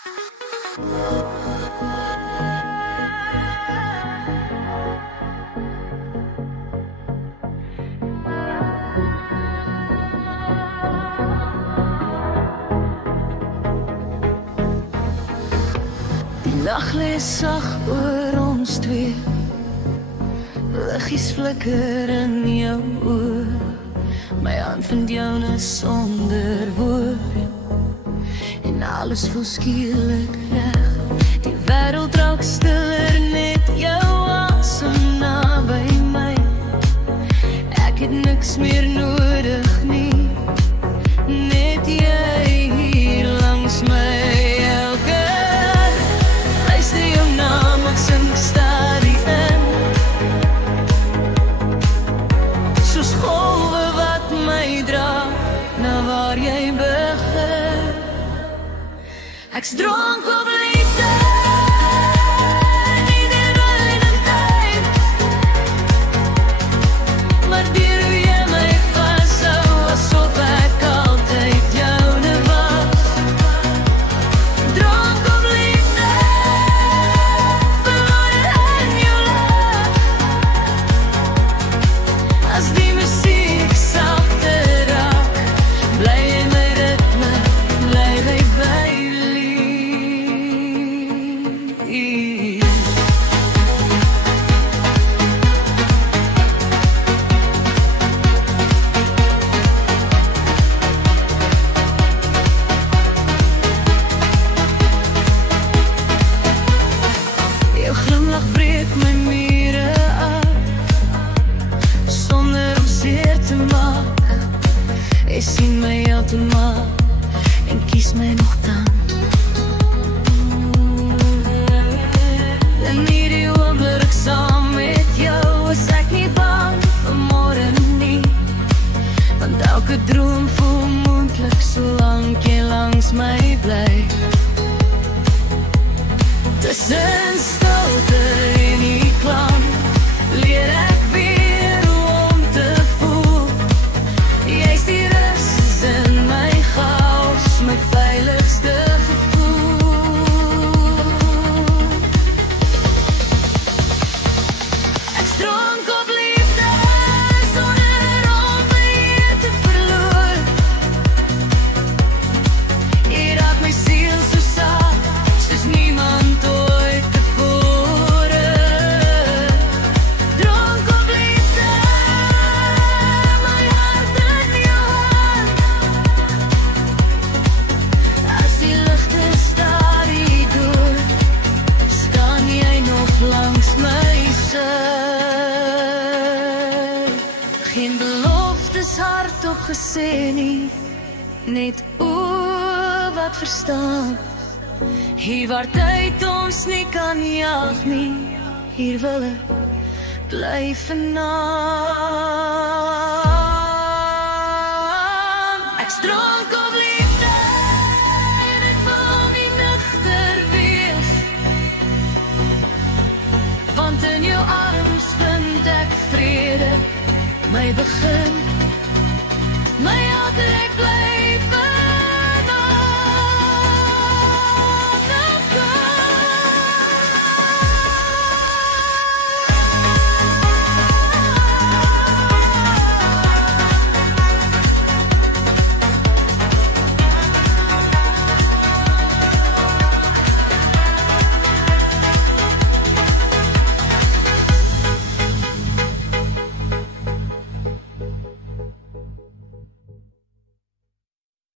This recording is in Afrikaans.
Die lag lees sag oor ons twee, liggies flikker in jou oor. My hand vind joune sonder woord, en alles voel skielik reg. Die wêreld raak stiller, net jou asem naby my. Ek het niks meer nodig nie, net jy hier langs my. Elke luister jou naam, ek sing stadig in, soos golwe wat my dra na waar jy begin. Ek's dronk op liefde, nie die ruine tyd, maar deur hoe jy my vashou, asof ek altyd joune was. Dronk op liefde, verloren in jou lach, as die musiek sagter raak, bly in my ritme, bly my by lief. Jou glimlach breek my mure af, sonder om seer te maak. Jy sien my heeltemal en kies my nog dan. In hierdie oomblik saam met jou is ek nie bang vir môre nie, want elke droom voel moontlik solank jy langs my bly. Tussen stilte en die klank leer ek weer hoe om te voel. Jy's die rus in my chaos, my veiligste gevoel. Ek's dronk op liefde, sonder om my hier te verloor. Jy raak my siel so saag, soos niemand ooit tevore. Dronk op liefde, my hart in jou hand, as die ligte stadig door, staan jy nog langs my sy. Geen beloftes hardop gesê nie, net oor wat verstaan. Hier waar tyd ons nie kan jag nie, hier wil ek bly vanaand. Ek's dronk op liefde, en ek wil nie nugter wees, want in jou arms vind ek vrede, my begin, my alter ek